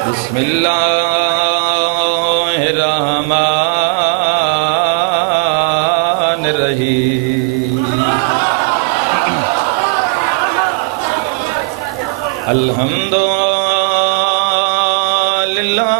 بسم اللہ الرحمن الرحیم الحمد للہ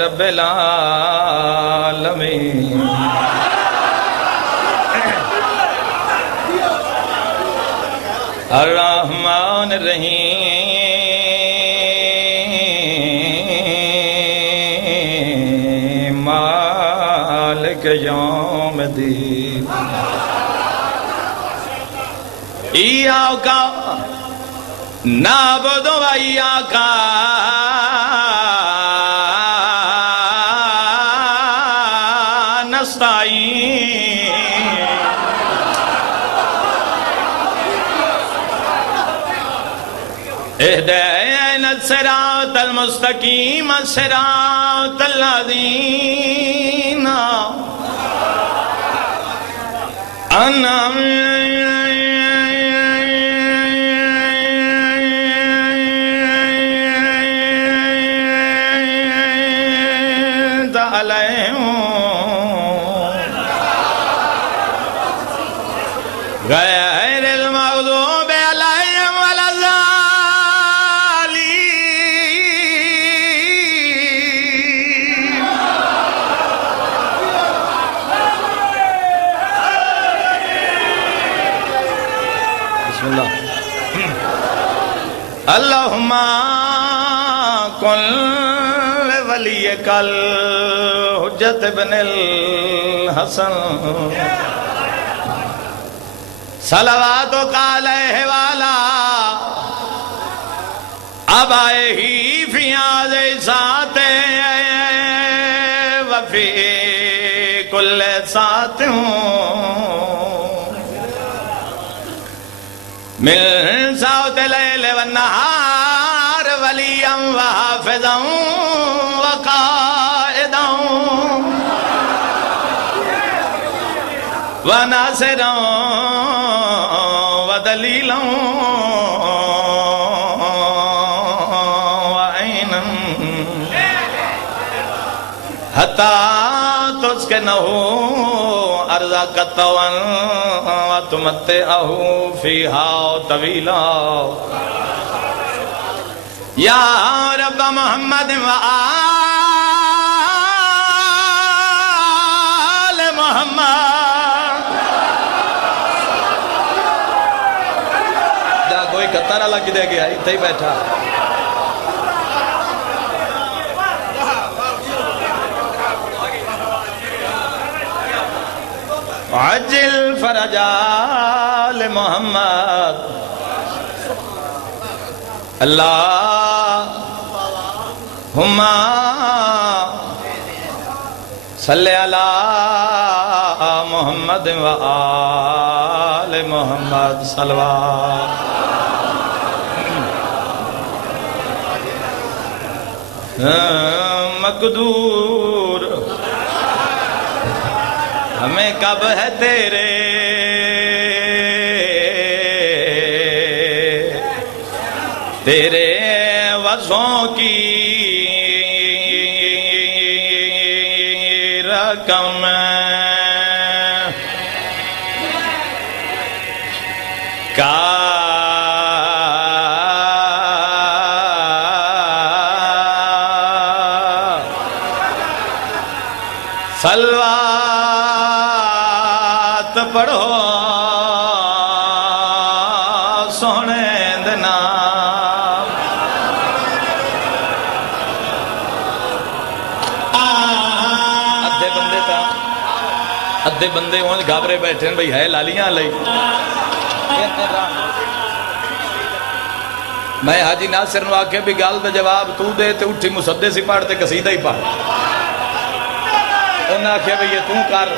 رب العالمین الرحمن الرحیم مالک یوم الدین ایاک نعبد و ایاک نستعین اهدنا الصراط المستقيم صراط الذين أنعمت عليهم غير المغضوب عليهم ولا الضالين بسم الله اللهم كن لوليك الحجة بن الحسن صلواتك عليه وعلى آبائه في هذه الساعة وفي كل ساعة من ساعة الليل والنهار وليا وحافظا وقائدا وناصرا ودليلا وعينا حتى تسكنه أرضك طوعا وتمتعه فيها طويلا يا رب محمد وآل محمد جا کوئی قطارہ لگ دے گیا اتھے ہی بیٹھا عجل فرج آل محمد اللہم صلی علی محمد و آل محمد صلوات مقدور ہمیں کب ہے تیرے وضعوں کی رقم کا صلوات پڑھو سونے دنا ادھے بندے ہوں گھابرے بیٹھے ہیں بھئی ہے لالیاں لئی میں حاجی ناصر نو آکھے بھی گال دا جواب تو دے تے اٹھی مصدے سی پڑھ تے قصیدہ ہی پڑھ انہاں آکھے بھی یہ تو کر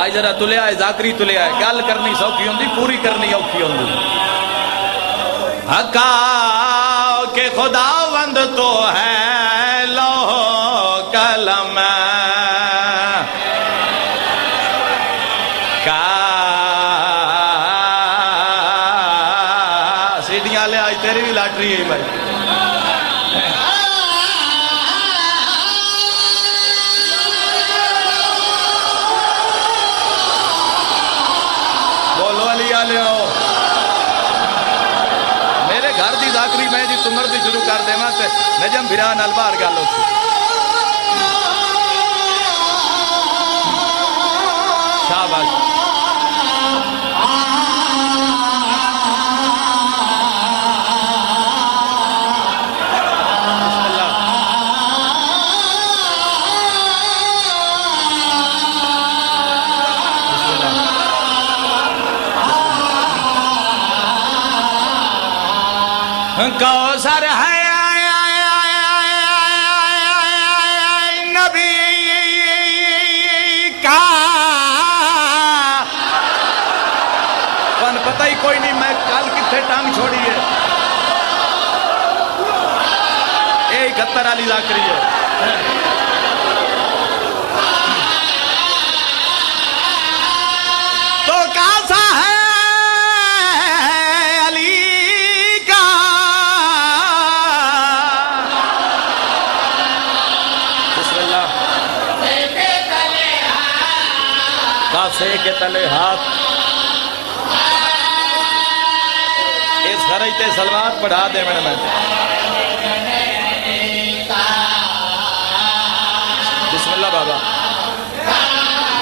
آج ذرا تلے آئے ذاکری تلے آئے گال کرنی سوکھی ہوندی پوری کرنی اوکھی ہوندی حقا کہ خداوند تو ہے لوح قلم کا گل ہے آج تیری بھی لاٹری ہے بھائی بولو علی آلے آؤ میرے گھر دی ذاکری میں جی تمر دی شروع کر دے ماں نجم بھران البار گا لو شاباش کوثر ہے نبی کا پن پتہ ہی کوئی نہیں میں کل کتنے ٹانگ چھوڑی ہے اے 71 والی ذاکری ہے تو کیسا ہے کاسے کے تلے ہاتھ اس خرجتے سلوات پڑھا دے میں بسم اللہ بابا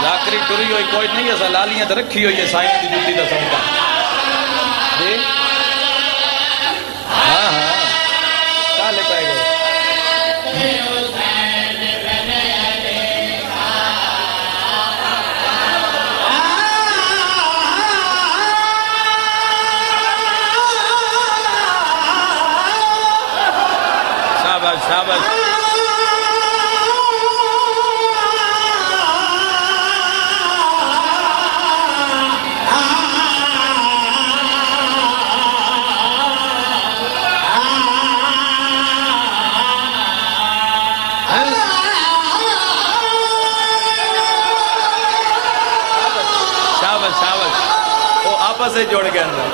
ذاکری ٹری ہوئی کوئی نہیں ایسا لالیاں تو رکھی ہوئی ہے سائن دی جوتی دا سمتا جی ہاں ہاں کالے پائے گئے شاباش شاباش وہ آپس سے جوڑ گئے اندر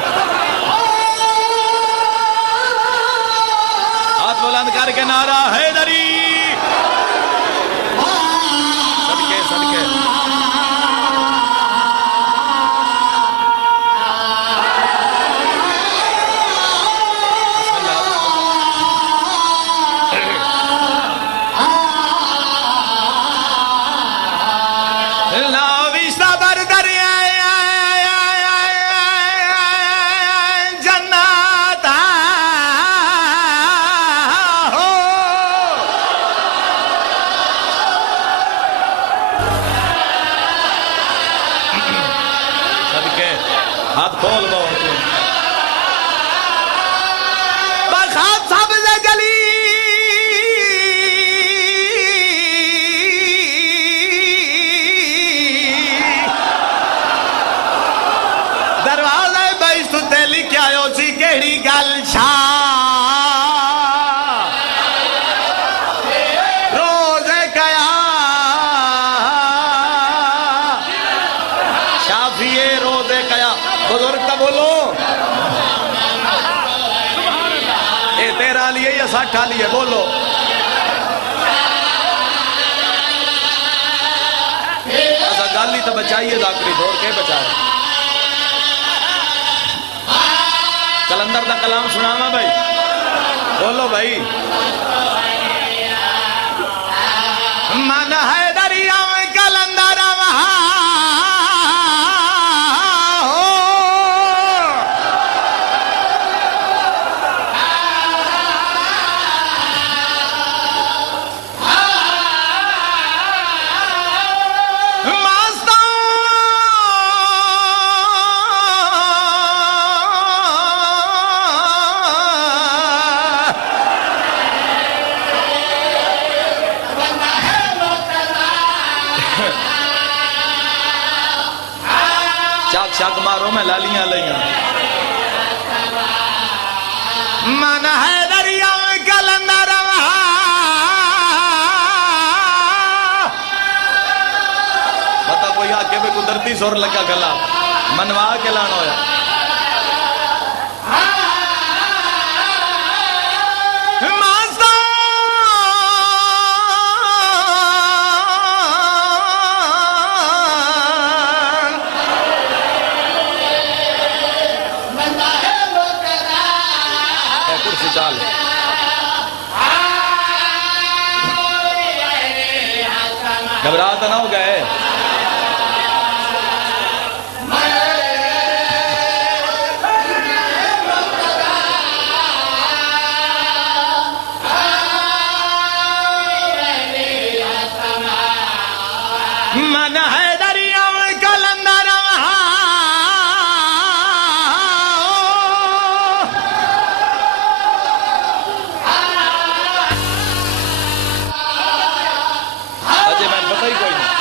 ہاتھ بلند کر کے نعرہ حیدری صدقے صدقے ہاتھ کھول دو بخات سبز گلی دروازے بیس تو تیلی کیا یو سی کہڑی گل روز کیا شافیے روز کیا بزرگ کا بولو اے 13 لیے یا 60 لیے بولو ایسا گالی تو بچائیے ذاکری چھوڑ کے بچائے کلندر دا کلام سنانا بھائی بولو بھائی من ہے دریا میں کلندر چاک شاک مارو میں لالیاں لیاں من ہے دریا میں کلندر بتا کوئی آکے میں قدرتی سور لگا گلا منوا کے لانا ہویا کرسی چال گھبرا تو نہ ہو گئے من ہے دریا کلندر اجے میں پتہ ہی کوئی نہیں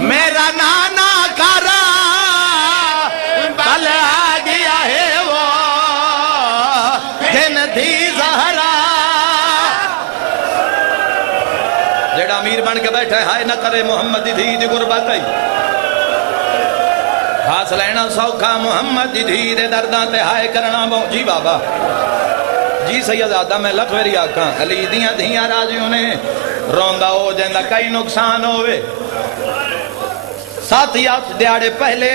میرا نانا کرا بل آ گیا ہے وہ جن تھی زہرا جڑا امیر بن کے بیٹھے ہائے نہ کرے محمد دی دھی دی غربت ہی ہاس لینا سوکھا محمد دی دھی دے درداں تے ہائے کرنا بہو جی بابا جی سیدادہ میں لکھ ویری آکھاں علی دیاں دھیاں راضیوں نے روندہ ہو جائندہ کئی نقصان ہوئے ساتھیات دیاڑے پہلے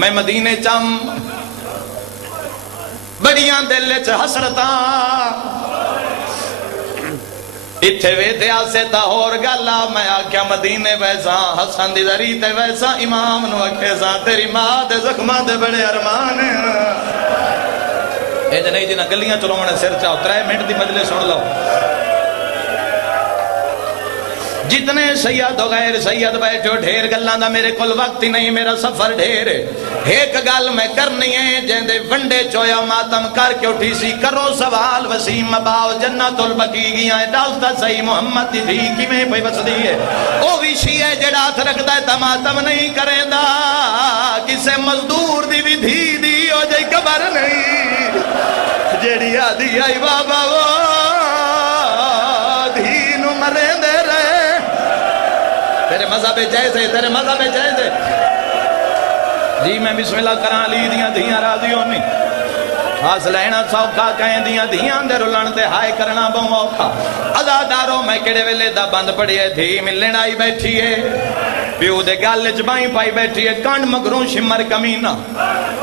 میں مدینے چم بڑیاں دل چ حسرتاں اتھے ویدے آسے تا اور گالا میں آکیا مدینے ویسا حسن دی ذریتے ویسا امام نو اکھیسا تیری ماں دے زخمہ دے بڑے ارمان اے جنہی جنہ گلیاں چلو منے سر چاہو 3 منٹ دی مجلس سن لو جتنے سید و غیر سید بیٹھو ڈھیر گلان دا میرے کل وقت ہی نہیں میرا سفر ڈھیر ایک گل میں کرنی ہے جیندے ونڈے چویا ماتم کر کے اٹھی سی کرو سوال وسیم باو جنت البقی گیا ہے ڈالتا صحیح محمد دی تھی کی میں پہ بس دی ہے او ویشی ہے جڑا ہاتھ رکھتا ہے تا ماتم نہیں کریں دا کسے مزدور دی بھی دھی دی ہو جائی قبر نہیں جڑی آدھی آئی بابا وہ دھینو مریں دے تیرے مذہب جائزے تیرے مذہب جائزے جی میں بسم اللہ کران لی دیاں دھیاں راضیوں نہیں خاص لینا سوکھا کہیں دیاں دھیاں دے رلن تے ہائے کرنا بہو اوکھا ازاداروں میں کڑے ویلے دا بند پڑی ہے دھی ملن آئی بیٹھی ہے پیو دے گال چبائیں پائی بیٹھی ہے کانڈ مگروں شمر کمینہ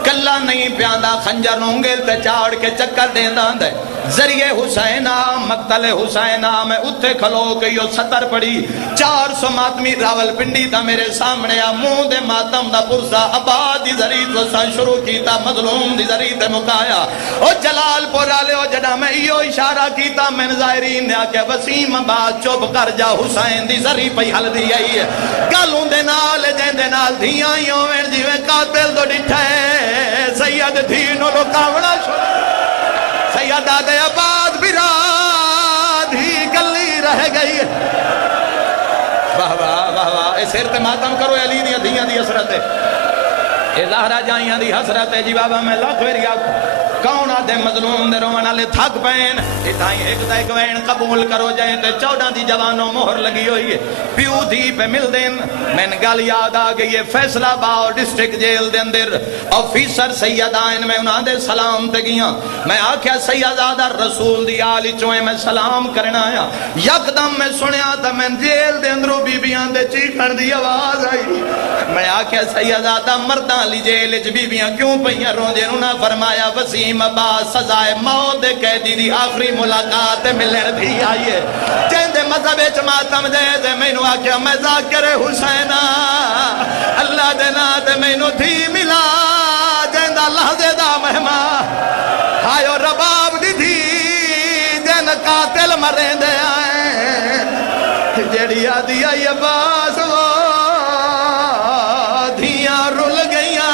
کلا نہیں پیاندہ خنجر نونگل تے چاڑ کے چکر دیندہ دے ذریعے حسینہ مقتل حسینہ میں اتھے کھلو گئی اور 70 پڑی 400 ماتمی راول پنڈی تھا میرے سامنے منہ دے ماتم دا پرسا آباد دی ذریعت وسان شروع کیتا مظلوم دی ذریعت مکایا او جلال پورا لے او جڑا میں ایو اشارہ کیتا میں ظاہرین نے آکے وسیم آباد چوب کر جا حسین دی ذریعت پہ حل دی آئی ہے گالوں دے نال جین دے نال دھیاں یوں جیویں قاتل دو ڈٹھے سید دھینو رکاونا شروع سیدہ دے آباد براد ہی گلی رہ گئی واہ واہ واہ واہ اے سیر تے ماتم کرو علی دی دھیاں دی حسرت ہے اے زہرہ جائیاں دی حسرت ہے جی بابا میں لاکھ ویری آکھوں کون آدھے مظلوم دے روان آلے تھک پین اتائیں ایک دا ایک وین قبول کرو جائیں تے 14 دی جوانوں مہر لگی ہوئی ہے پیو دی پہ مل دین میں نے گل یاد آگئی ہے فیصلہ باؤ ڈسٹرک جیل دے اندر آفیسر سید آئین میں انہاں دے سلام تے گیاں میں آکھیا سیدادہ رسول دی آلی چوئے میں سلام کرنا آیا یک دم میں سنیا تھا میں جیل دے اندروں بی بیاں دے چیکھن دی آواز آئی میں آکھیا سیدادہ مردان لی جیل اچ بی بیاں کیوں پہیاں رون دے انہاں فرمایا وسیم عباس سزائے موت قیدی دی آخری ملاقات ملن بھی آئیے جن دے مذہب ماتم دے دے میں نو آکھیا میں ذاکر حسینہ اللہ دے نات میں نو تھی ملا جن دا لحظے دا مہمہ ہائیو رباب دی تھی جن قاتل مرین دے آئیں جڑی آدھی آئی عباس وہ دھیاں رل گئیاں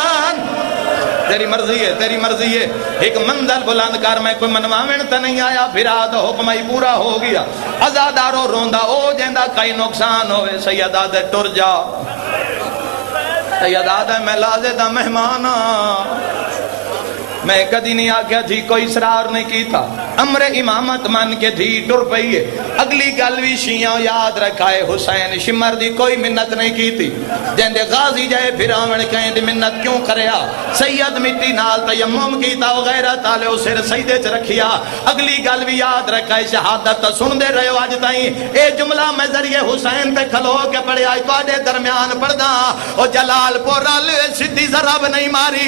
تیری مرضی ہے تیری مرضی ہے ایک منزل بلند کر میں کوئی منواوین تا نہیں آیا پھر آدھا حکم ہی پورا ہو گیا ازادارو روندہ او جیندہ کئی نقصان ہوئے سیدہ دے ٹر جا یاد ہے میں لازے دا مہمان میں کدی نہیں آگیا تھی کوئی اصرار نہیں کی تھا امر امامت من کے تھی ٹر پئی ہے اگلی گلوی شیعہ یاد رکھائے حسین شمر دی کوئی منت نہیں کی تھی جن دے غازی جائے پھراون کہیں دی منت کیوں کریا سید مٹی نال تیمم کیتا وغیرہ تالے اسر سیدے چ رکھیا اگلی گلوی یاد رکھائے شہادت سن دے رہے ہو آج تائیں اے جملہ میں ذریعے حسین تے کھلو کے پڑے آئی تو آڈے درمیان پڑھدا او جلال پورا لے سدھی ضرب نہیں ماری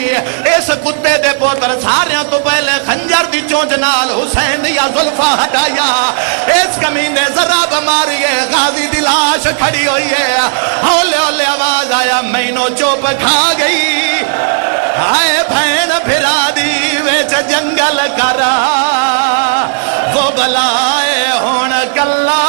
اس کتے دے پوتر ساریاں تو پہلے خنجر دی چونچ نال حسین یا زلفہ ہٹایا اس کمینے ضرب ماری ہے غازی دی لاش کھڑی ہوئی ہے ہولے ہولے آواز آیا مینو چوپ کھا گئی ہائے بھین پھرا دی ویچ جنگل کرا وہ بلائے ہون کلا